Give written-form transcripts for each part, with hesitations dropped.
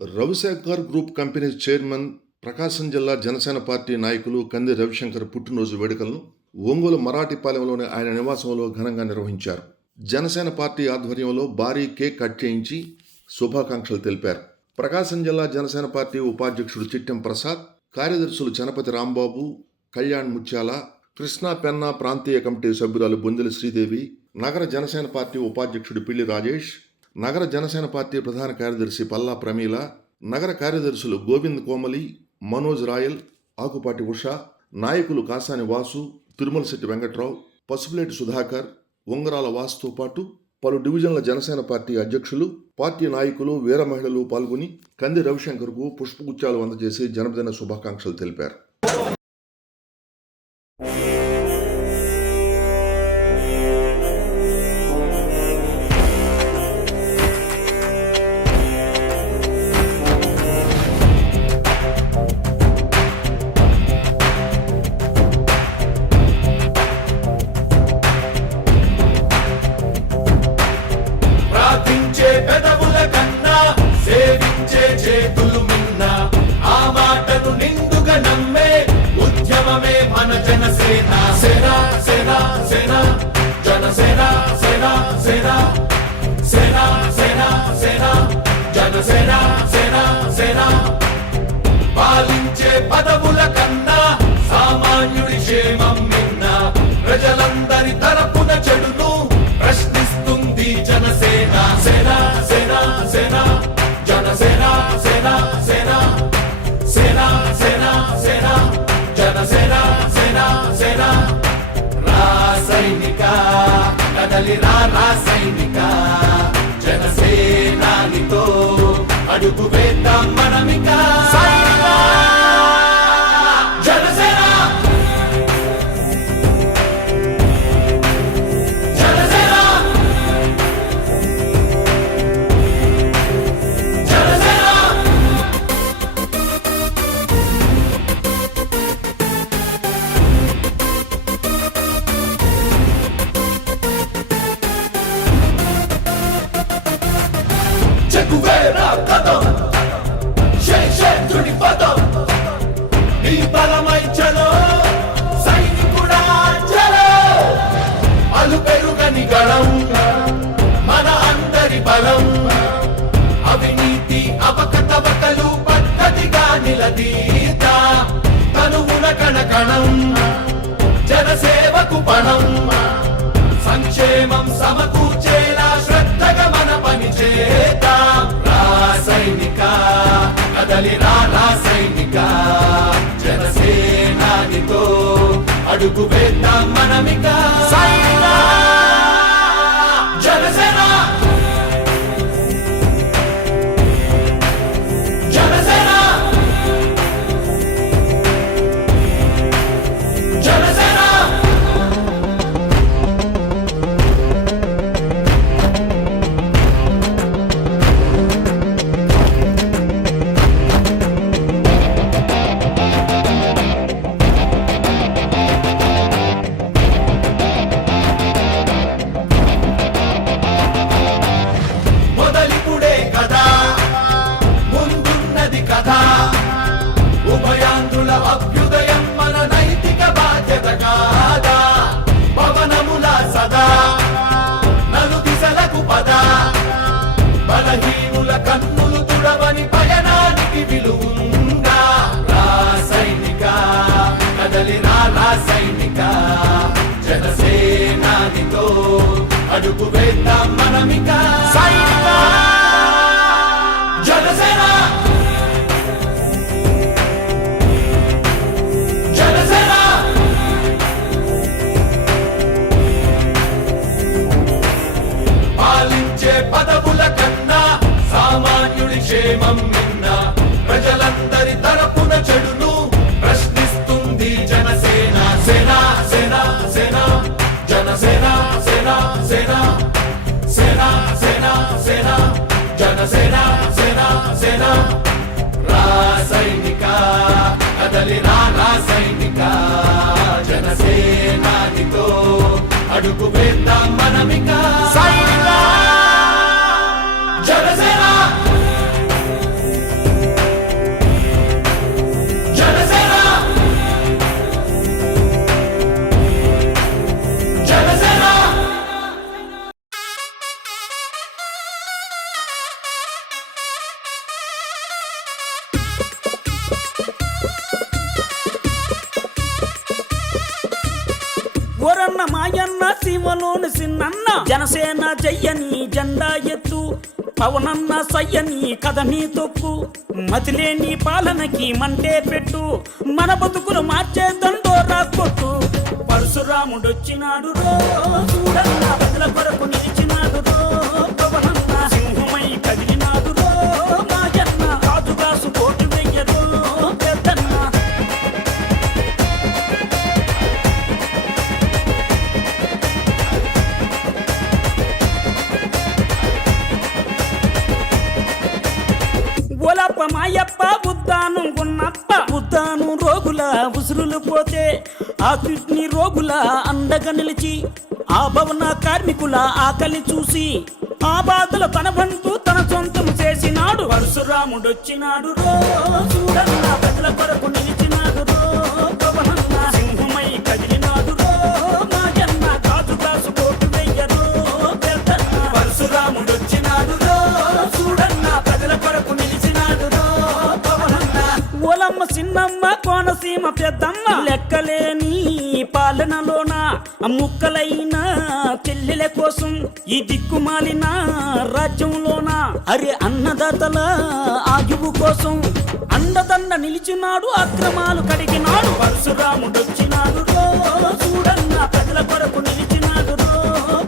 Ravishankar group company chairman, ప్రకాశం జిల్లా Janasena party నాయకులు కంది రవిశంకర్ పుట్టినరోజు వేడుకలను ఒంగోలు మరాఠీపాలెంలోని ఆయన నివాసంలో ఘనంగా నిర్వహించారు. జనసేన పార్టీ ఆధ్వర్యంలో భారీ కేక్ కట్ చేయించి శుభాకాంక్షలు తెలిపారు. ప్రకాశం జిల్లా జనసేన పార్టీ ఉపాధ్యక్షుడు చిట్టెం ప్రసాద్, కార్యదర్శులు చనపతి రాంబాబు, కళ్యాణ్ ముత్యాల, కృష్ణా పెన్నా ప్రాంతీయ కమిటీ సభ్యురాలు బొందెల శ్రీదేవి, నగర జనసేన పార్టీ ఉపాధ్యక్షుడు పిల్లి రాజేష్, నగర జనసేన పార్టీ ప్రధాన కార్యదర్శి పల్లా ప్రమీల, నగర కార్యదర్శులు గోవింద్ కోమలి, మనోజ్ రాయల్, ఆకుపాటి ఉష, నాయకులు కాసాని వాసు, తిరుమలశెట్టి వెంకట్రావు, పసుపులేటి సుధాకర్, ఉంగరాల వాసుతో పాటు పలు డివిజన్ల జనసేన పార్టీ అధ్యక్షులు, పార్టీ నాయకులు, వీర మహిళలు పాల్గొని కంది రవిశంకర్కు పుష్పగుచ్చాలు అందజేసి జన్మదిన శుభాకాంక్షలు తెలిపారు. పెదవుల కన్నా సేవించే చేతులు మిన్న ఆ మాటను నిండుగా నమ్మే ఉద్యమమే మన జనసేన. సేన సేన సేన జనసేన సేన సేన సేన సేన సేన జనసేన సేన సేన. పాలించే పదవుల కన్నా సామాన్యుడి క్షేమం మిన్న ప్రజలందరి తరపున చెడును ప్రశ్నిస్తుంది జనసేన. సేన సేన సేన జనసేన సేన సేన సేన సేన సేన జనసేన సేన సేన. రాసైనిక కదలి రాసైనిక జనసేనానితో అడుగు వేద్దాం మనమిక. చెగువేరా కదం శేషేంద్రుడి పదం నీ బలమై చలో సైనికుడా చలో. అలు పెరుగని గళం మన అందరి బలం అవినీతి అవకతవకలు పద్ధతిగా నిలదీత తనువున కణకణం జనసేవకు పణం సంక్షేమం సమకూర్చేలా శ్రద్ధగా మన పని చేద్దాం. రాసైనిక కదలి రాసైనిక జనసేనానితో అడుగు వేద్దాం మనమిక. జనసేన జనసేన జనసేన. మొదలిపుడే కదా ముందున్నది కదా ఉభయాంధ్రుల అభ్యుదయం మన నైతిక బాధ్యత కాదా. పవనముల సదా నలు దిశలకు పద బలహీనుల కన్నులు తుడవని పయనానికి విలువుందా. రాసైనిక కదలి రాసైనిక జనసేనానితో అడుగు వేద్దాం మనమిక. జనసేన జనసేన పాలించే పదవుల కన్నా సామాన్యుడి క్షేమం మిన్న ప్రజలందరి తరపున చెడును ప్రశ్నిస్తుంది జనసేన. సేన సేన సేన జనసేన సేన సేన సేన సేన సేన జనసేన సేన సేన. రాసైనిక కదలి రాసైనిక జనసేనానితో అడుగు వేద్దాం మనమిక. జనసేన ఓరన్న మాయన్న సీమలోని సిన్నన్న జనసేన జయ్యని జెండా ఎత్తు పవనన్న సయ్యని కథని తొక్కు మతిలేని పాలనకి మంటే పెట్టు మన బతుకులు మార్చే దండోరా కొట్టు పరశురాముడొచ్చినాడు రో చూడన్న బదుల కొరకు నిలిచినాడు రో పవనన్న సింహమై కదిలినాడు రో మాయన్న రాజుగాసు కోటి వెయ్యరో పెద్దన్న ఓలప్ప మాయప్ప ఉద్దానం గున్నప్ప ఉద్దానం రోగుల ఉసురులు పోతే ఆ కిడ్నీ రోగుల అండగా నిలిచి ఆ భవన కార్మికుల ఆకలి చూసి ఆ బాధలు తన బంటూ తన సొంతం చేసినాడు పరశురాముడొచ్చినాడు రో చూడన్న ప్రజల కొరకు నిలిచినాడు రో పవనన్న సింహమై కదిలినాడు రో మాయన్న కాజుగాసు కోటు వెయ్యరో పెద్దన్న పరశురాముడొచ్చినాడు రో చూడన్న ప్రజల కొరకు నిలిచినాడు రో పవనన్న ఓలమ్మ చిన్నమ్మ కోనసీమ పెద్దమ్మ లెక్కలేని పాలనలోన ముక్కలైన చెల్లెల కోసం ఈ దిక్కుమాలిన రాజ్యంలోన అరే అన్నదాతల ఆయువు కోసం అండదండ నిలిచినాడు అక్రమాలు కడిగినాడు పరశురాముడొచ్చినాడు రో చూడన్న ప్రజల కొరకు నిలిచినాడు రో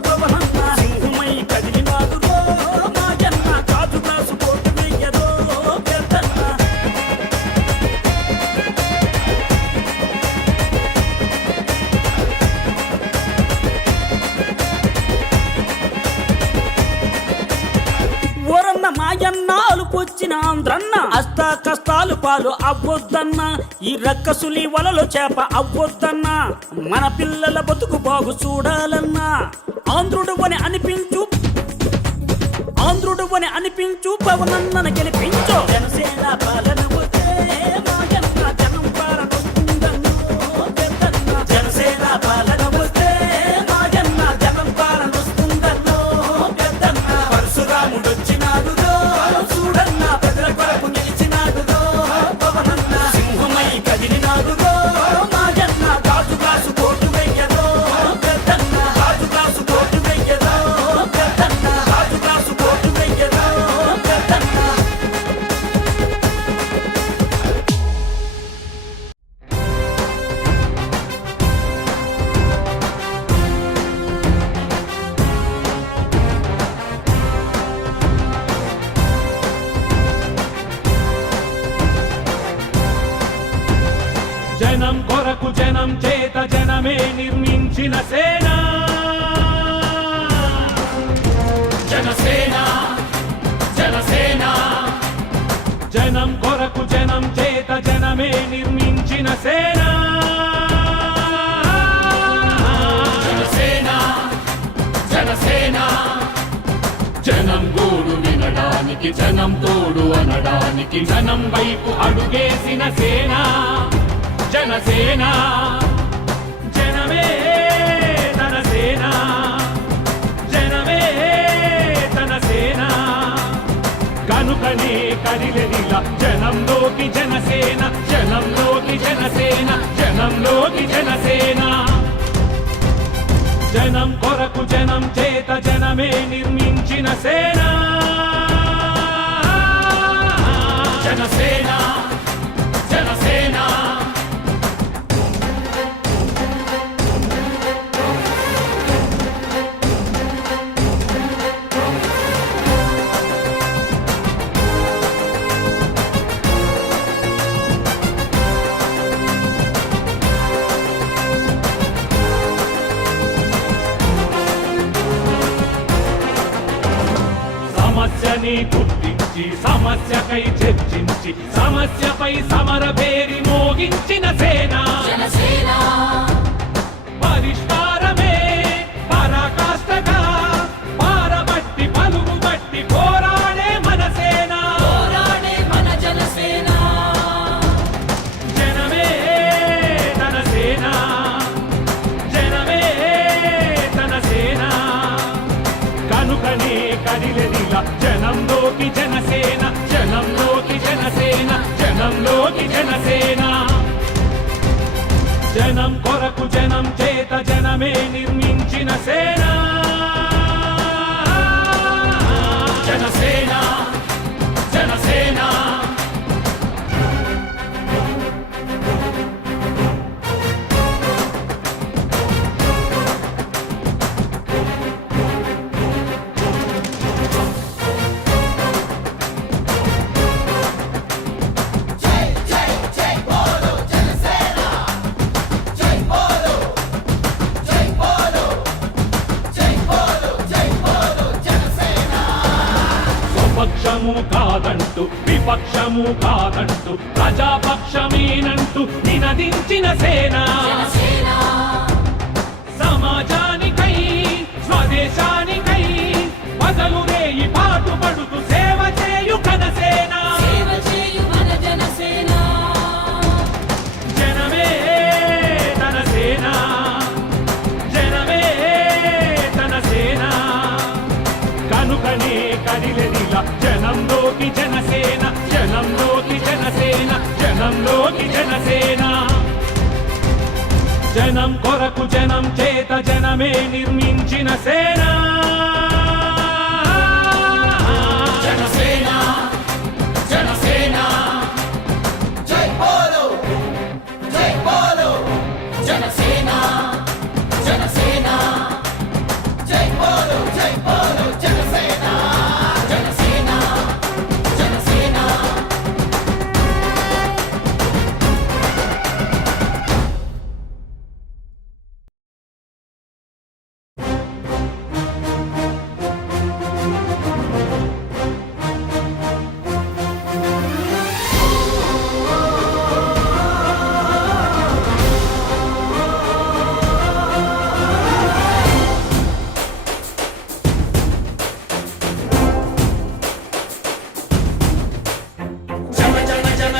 పవనన్న సింహమై కదిలినాడు రో మాయన్న కాజుగాసు కోటు వెయ్యరో పెద్దన్న ఓరన్న మాయన్న అలుపొచ్చిన ఆంధ్రన్న అష్ట కష్టాలు పాలు అవ్వొద్దన్న ఈ రక్కసులి వలలో చేప అవ్వొద్దన్న మన పిల్లల బతుకు బాగు చూడాలన్నా ఆంధ్రుడు అని అనిపించు పవనన్నను గెలిపించు జనసేన పాలన వస్తే మాయన్న జనం పాలనొస్తుందన్నో పెద్దన్న జనసేన పాలన వస్తే మాయన్న జనం పాలనొస్తుందన్నో పెద్దన్న పరశురాముడొచ్చినాడు రో చూడన్న ప్రజల కొరకు నిలిచినాడు రో పవనన్న సింహమై కదిలినాడు రో మాయన్న కాజుగాసు కోటు వెయ్యరో పెద్దన్న కాజుగాసు కోటు వెయ్యరో పెద్దన్న కాజుగాసు కోటు వెయ్యరో పెద్దన్న జనం కొరకు జనం చేత జనమే నిర్మించిన సేన జనసేన జనసేన జనం కొరకు జనం చేత జనమే నిర్మించిన సేన జనసేన జనసేన జనం గోడు వినడానికి జనం తోడు అనడానికి జనం వైపు అడుగేసిన సేన జనసేన జనమే తన సేన జనమే తన సేన కనుకనే కదిలెదిలా జనంలోకి జనసేన జనంలోకి జనసేన జనంలోకి జనసేన జనం కొరకు జనం చేత జనమే నిర్మించిన సేన జనసేన జనసేన సమస్యని గుర్తించి సమస్యకై చర్చించి సమస్యపై సమర పేరి మోగించిన సేన పరిష్కారమే పరాకాష్ఠగా పారబట్టి పలుగు బట్టి పోరాడే మన సేన జనమే తన సేన జనమే తన సేన కనుకనే కదిలెదిలా జనంలోకి జనసేన జనంలోకి జనసేన జనంలోకి జనసేన తరము కాదంటూ ప్రజాపక్షమేనంటూ నినదించిన సేన సమాజానికై స్వదేశానికై బదలు రేయి పాటుపడుతూ సేవ చేయు ఘనసేన జనమే తన సేన జనమే తన సేన కనుకనే కదిలెదిల జనంలోకి జనసేన జనంలోకి జనసేన జనంలోకి జనసేన జనం కొరకు జనం చేత జనమే నిర్మించిన సేన జనసేన జనసేన జై బోలో జనసేన జనసేన జై బోలో జనసేన జనసేన జనసేన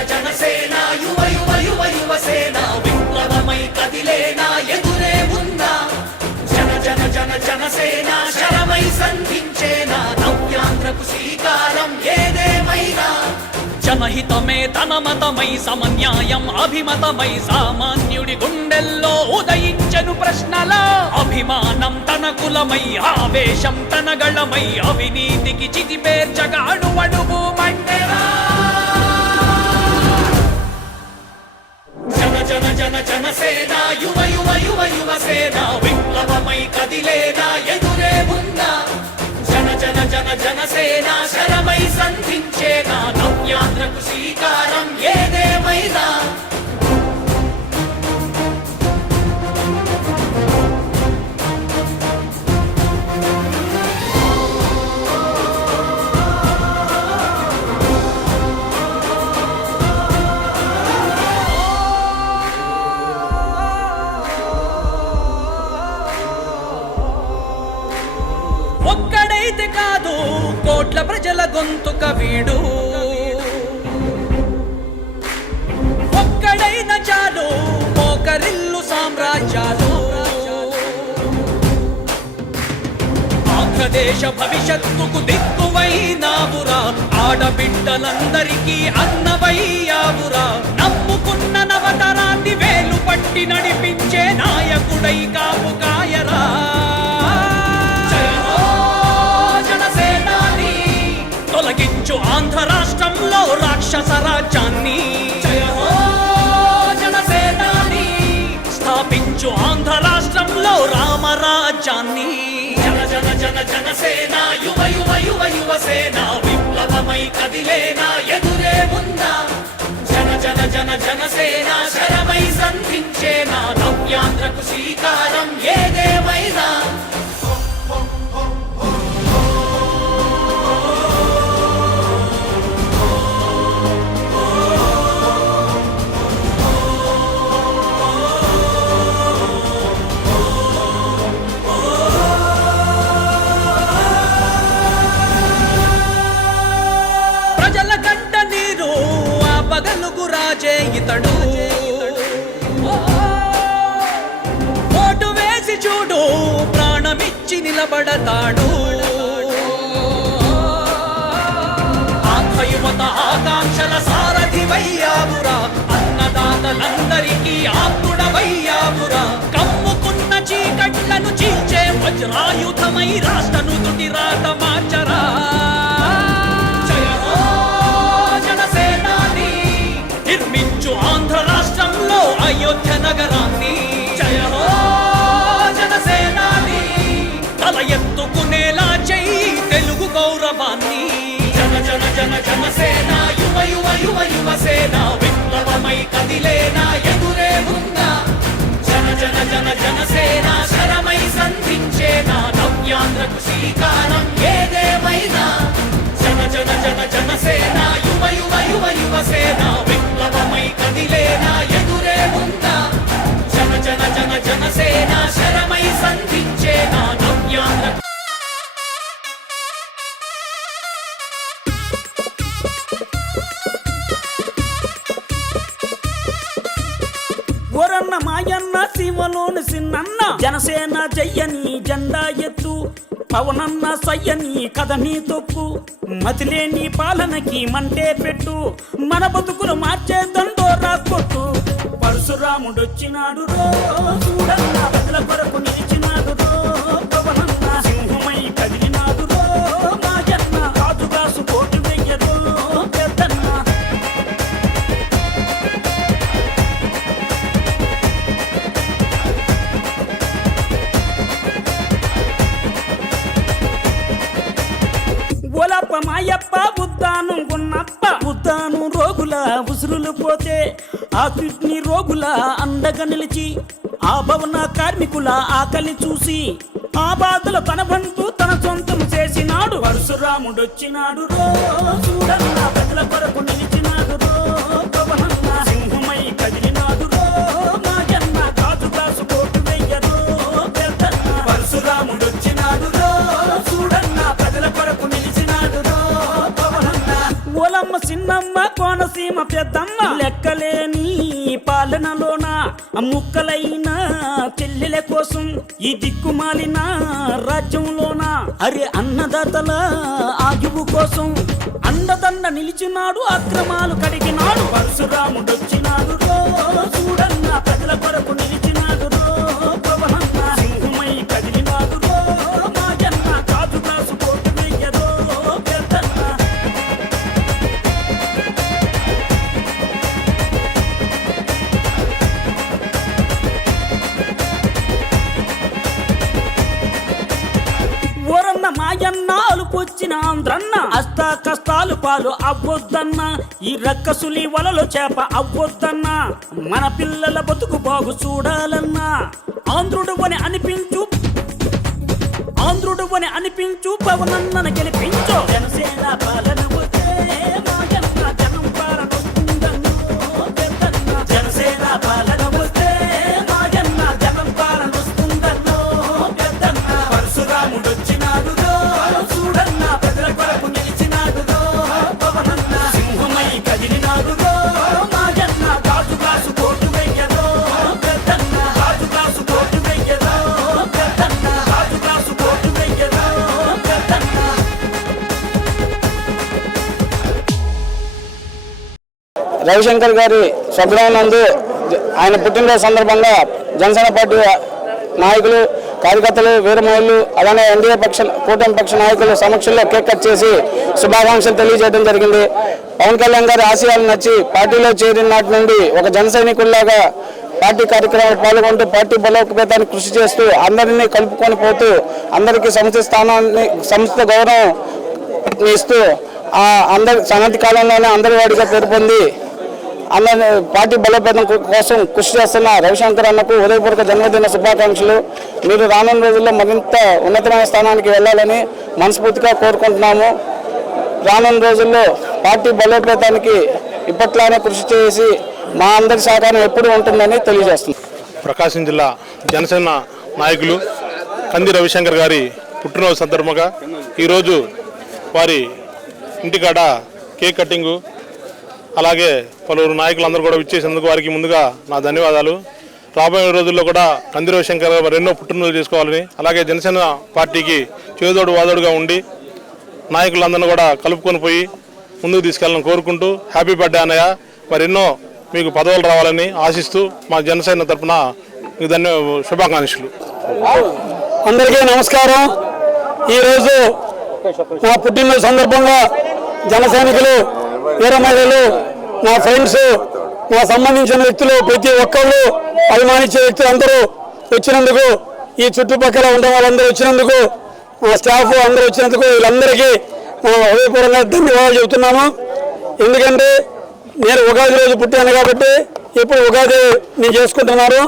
జనసేన యువ యువ యువ యువసేన విప్లవమై కదిలేనా ఎదురే ఉందా జనసేన శరమై సంధించేనా నవ్యాంధ్రకు శ్రీకారం ఏదేమైనా జనహితమే తన మతమై సమన్యాయం అభిమతమై సామాన్యుడి గుండెల్లో ఉదయించెను ప్రశ్నలా అభిమానం తన కులమై ఆవేశం తన గళమై అవినీతికి చితిపేర్చగా అణువణువు మండెరా జనసేన యువ యువ యువ యువసేన విప్లవమై కదిలేనా ఎదురే ఉందా జనసేన శరమై సంధించేనా నవ్యాంధ్రకు శ్రీకారం ఏదేమైనా ఒక్కడైతే కాదు కోట్ల ప్రజల గొంతుక వీడు ఒక్కడైన చాలు మోకరిల్లు సామ్రాజ్యాలు ఆంధ్రదేశ భవిష్యత్తుకు దిక్కువైనావురా ఆడబిడ్డలందరికీ అన్నవయ్యావురా నమ్ముకున్న నవతరాన్ని వేలు పట్టి నడిపించే నాయకుడై కాపు కాయరా తొలగించు ఆంధ్ర రాష్ట్రంలో రాక్షస రాజ్యాన్ని జనసేనాని స్థాపించు ఆంధ్ర రాష్ట్రంలో రామరాజ్యాన్ని జనసేన యువ యువ యువ యువసేన విప్లవమై కదిలేనా ఎదురే ఉందా జనసేన శరమై సంధించేనా నవ్యాంధ్రకు శ్రీకారం ఏదేమైనా ప్రజల కంట నీరు ఆ పగలుగు రాజే ఇతడు ఓటు వేసి చూడు ప్రాణమిచ్చి నిలబడతాడు ఆంధ్రయువత ఆకాంక్షల సారథివయ్యావురా అన్నదాతలందరికీ ఆత్ముడవయ్యావురా కమ్ముకున్న చీకట్లను చీల్చే వజ్రాయుధమై రాష్ట్రను తుటి రాత మార్చరా నిర్మించు ఆంధ్ర రాష్ట్రంలో అయోధ్య నగరాన్ని జనసేనాని తల ఎత్తుకునేలా చెయ్యి తెలుగు గౌరవాన్ని జనసేన యువ యువ యువ యువసేన విప్లవమై కదిలేనా ఎదురే ఉందా జనసేన శరమై సంధించేనా నవ్యాంధ్రకు శ్రీకారం ఏదేమైనా జనసేన యువ యువ యువ ఓరన్న మాయన్న సీమలోని సిన్నన్న జనసేన జయ్యని జెండా ఎత్తు పవనన్న సయ్యని కథని తొక్కు మతిలేని పాలనకి మంటే పెట్టు మన బతుకులు మార్చే దండోరా కొట్టు పరశురాముడొచ్చినాడు రో చూడన్న బదుల కొరకు నిలిచినాడు రో పవనన్న సింహమై కదిలినాడు రో మాయన్న రాజుగాసు కోటి వెయ్యరో పెద్దన్న ఓలప్ప మాయప్ప ఉద్దానం గున్నప్ప ఉద్దానం రోగుల ఉసురులు పోతే ఆ కిడ్నీ రోగుల అండగా నిలిచి ఆ భవన కార్మికుల ఆకలి చూసి ఆ బాధలు తన బంటూ తన సొంతం చేసినాడు పరశురాముడొచ్చినాడు రో చూడన్న ప్రజల కొరకు నిలిచినాడు రో పవనన్న సింహమై కదిలినాడు రో మాయన్న కాజుగాసు కోటు వెయ్యరో పెద్దన్న పరశురాముడొచ్చినాడు రో చూడన్న ప్రజల కొరకు నిలిచినాడు రో పవనన్న ఓలమ్మ చిన్నమ్మ కోనసీమ పెద్దమ్మ లెక్కలేని పాలనలోన ముక్కలైన చెల్లెల కోసం ఈ దిక్కుమాలిన రాజ్యంలోన అరే అన్నదాతల ఆయువు కోసం అండదండ నిలిచినాడు అక్రమాలు కడిగినాడు పరశురాముడొచ్చినాడు రో చూడన్న ప్రజల కొరకు నిలిచినాడు రో పవనన్న సింహమై కదిలినాడు రో మాయన్న కాజుగాసు కోటు వెయ్యరో పెద్దన్న ఓరన్న మాయన్న అలుపొచ్చిన ఆంధ్రన్న అష్ట కష్టాలు పాలు అవ్వొద్దన్న ఈ రక్కసులి వలలో చేప అవ్వొద్దన్న మన పిల్లల బతుకు బాగు చూడాలన్నా ఆంధ్రుడు అని అనిపించు పవనన్నను గెలిపించు జనసేన పాలన వస్తే మాయన్న జనం పాలన వస్తుందన్నో పెద్దన్న జనసేన పాలన వస్తే మాయన్న జనం పాలన వస్తుందన్నో పెద్దన్న పరశురాముడొచ్చినాడు రో చూడన్న ప్రజల కొరకు నిలిచినాడు రో పవనన్న సింహమై కదిలినాడు రో మాయన్న కాజుగాసు కోటు వెయ్యరో పెద్దన్న కాజుగాసు కోటు వెయ్యరో పెద్దన్న కాజుగాసు కోటు వెయ్యరో పెద్దన్న రవిశంకర్ గారి స్వగ్రామం నందు ఆయన పుట్టినరోజు సందర్భంగా జనసేన పార్టీ నాయకులు కార్యకర్తలు వీరమహిళలు అలానే ఎన్డీఏ కూటమి పక్ష నాయకుల సమక్షంలో కేక్ కట్ చేసి శుభాకాంక్షలు తెలియజేయడం జరిగింది. పవన్ కళ్యాణ్ గారి ఆశయాలు నచ్చి పార్టీలో చేరిన నాటి నుండి ఒక జన సైనికుల్లాగా పార్టీ కార్యక్రమాలు పాల్గొంటూ పార్టీ బలోపేతానికి కృషి చేస్తూ అందరినీ కలుపుకొని పోతూ అందరికీ సంస్థ గౌరవం ఇస్తూ అందరి సన్నతి కాలంలోనే అందరి వాడిగా పేరు పొంది అందరి పార్టీ బలోపేతం కోసం కృషి చేస్తున్న రవిశంకర్ అన్నకు హృదయపూర్వక జన్మదిన శుభాకాంక్షలు. మీరు రానున్న రోజుల్లో మరింత ఉన్నతమైన స్థానానికి వెళ్ళాలని మనస్ఫూర్తిగా కోరుకుంటున్నాము. రానున్న రోజుల్లో పార్టీ బలోపేతానికి ఇప్పట్లానే కృషి చేసి మా అందరి సహకారం ఎప్పుడు ఉంటుందని తెలియజేస్తుంది. ప్రకాశం జిల్లా జనసేన నాయకులు కంది రవిశంకర్ గారి పుట్టినరోజు సందర్భంగా ఈరోజు వారి ఇంటికాడ కేక్ కటింగు అలాగే పలువురు నాయకులందరూ కూడా విచ్చేసినందుకు వారికి ముందుగా నా ధన్యవాదాలు. రాబోయే రోజుల్లో కూడా కంది రవిశంకర్ గారు మరెన్నో పుట్టినరోజు చేసుకోవాలని అలాగే జనసేన పార్టీకి చేదోడు వాదోడుగా ఉండి నాయకులందరినీ కూడా కలుపుకొని పోయి ముందుకు తీసుకెళ్ళాలని కోరుకుంటూ హ్యాపీ బర్త్డే అన్నయ్య, మరెన్నో మీకు పదవులు రావాలని ఆశిస్తూ మా జనసేన తరఫున మీకు శుభాకాంక్షలు. అందరికీ నమస్కారం. ఈరోజు నా పుట్టినరోజు సందర్భంగా జన సైనికులు వీరమహిళలు నా ఫ్రెండ్స్ నా సంబంధించిన వ్యక్తులు ప్రతి ఒక్కళ్ళు అభిమానించే వ్యక్తులు అందరూ వచ్చినందుకు ఈ చుట్టుపక్కల ఉన్న వాళ్ళందరూ వచ్చినందుకు మా స్టాఫ్ అందరూ వచ్చినందుకు వీళ్ళందరికీ హృదయపూర్వకంగా ధన్యవాదాలు చెబుతున్నాను. ఎందుకంటే నేను ఉగాది రోజు పుట్టాను కాబట్టి ఇప్పుడు ఉగాది నేను చేసుకుంటున్నాను.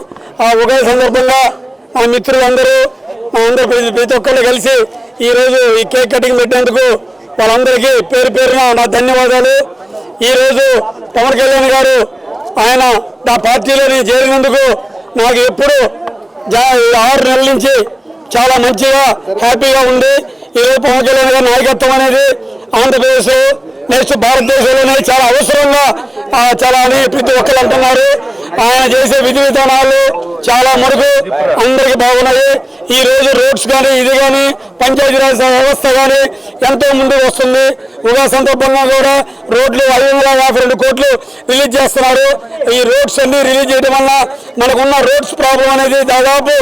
ఆ ఉగాది సందర్భంగా మా మిత్రులందరూ అందరూ ప్రతి ఒక్కళ్ళు కలిసి ఈరోజు ఈ కేక్ కటింగ్ పెట్టేందుకు వాళ్ళందరికీ పేరు పేరున నా ధన్యవాదాలు. ఈరోజు పవన్ కళ్యాణ్ గారు ఆయన నా పార్టీలో చేరినందుకు నాకు ఎప్పుడు 6 నెలల నుంచి చాలా మంచిగా హ్యాపీగా ఉంది. ఈరోజు పవన్ కళ్యాణ్ గారి నాయకత్వం అనేది ఆంధ్రప్రదేశ్ నెక్స్ట్ భారతదేశంలోనే చాలా అవసరంగా చాలా అని ప్రతి ఒక్కరు అంటున్నారు. ఆయన చేసే విధి విధానాలు చాలా మటుకు అందరికి బాగున్నాయి. ఈ రోజు రోడ్స్ కానీ ఇది కానీ పంచాయతీరాజ్ వ్యవస్థ కానీ ఎంతో ముందుకు వస్తుంది. ఉగాది సందర్భంగా కూడా రోడ్లు 552 కోట్లు రిలీజ్ చేస్తున్నారు. ఈ రోడ్స్ అన్ని రిలీజ్ చేయడం వల్ల మనకున్న రోడ్స్ ప్రాబ్లం అనేది దాదాపు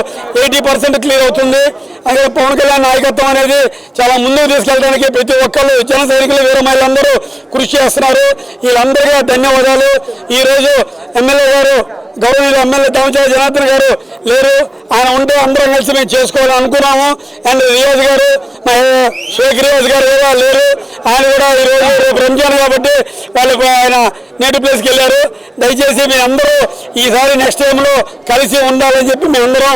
80% క్లియర్ అవుతుంది. అదే పవన్ కళ్యాణ్ నాయకత్వం అనేది చాలా ముందుకు తీసుకెళ్ళడానికి ప్రతి ఒక్కళ్ళు జన సైనికులు వీర మహిళలందరూ కృషి చేస్తున్నారు. వీళ్ళందరికీ ధన్యవాదాలు. ఈరోజు ఎమ్మెల్యే గారు గౌరవ ఎమ్మెల్యే దామచర్ల జనార్దన్ గారు లేరు. ఆయన ఉంటే అందరం కలిసి మేము చేసుకోవాలని అనుకున్నాము. అండ్ రియాజ్ గారు షేక్ రియాజ్ గారు కూడా లేరు. ఆయన కూడా ఈరోజు రేపు రంజాన్ కాబట్టి వాళ్ళకు ఆయన నేటివ్ ప్లేస్కి వెళ్ళారు. దయచేసి మీ అందరూ ఈసారి నెక్స్ట్ టైంలో కలిసి ఉండాలని చెప్పి మేమందరం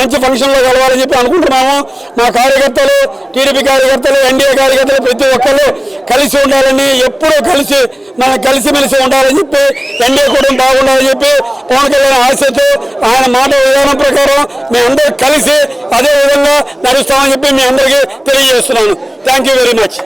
మంచి ఫంక్షన్లో కలవాలని చెప్పి అనుకుంటున్నాము. మా కార్యకర్తలు, టీడీపీ కార్యకర్తలు, ఎన్డీఏ కార్యకర్తలు ప్రతి ఒక్కరు కలిసి ఉండాలని, ఎప్పుడూ కలిసి మనం కలిసిమెలిసి ఉండాలని చెప్పి, ఎన్డీఏ కూడా బాగుండాలని చెప్పి పవన్ కళ్యాణ్ ఆశతో ఆయన మాట విధానం ప్రకారం మేమందరూ కలిసి అదే విధంగా నడుస్తామని చెప్పి మీ అందరికీ తెలియజేస్తున్నాను. Thank you very much.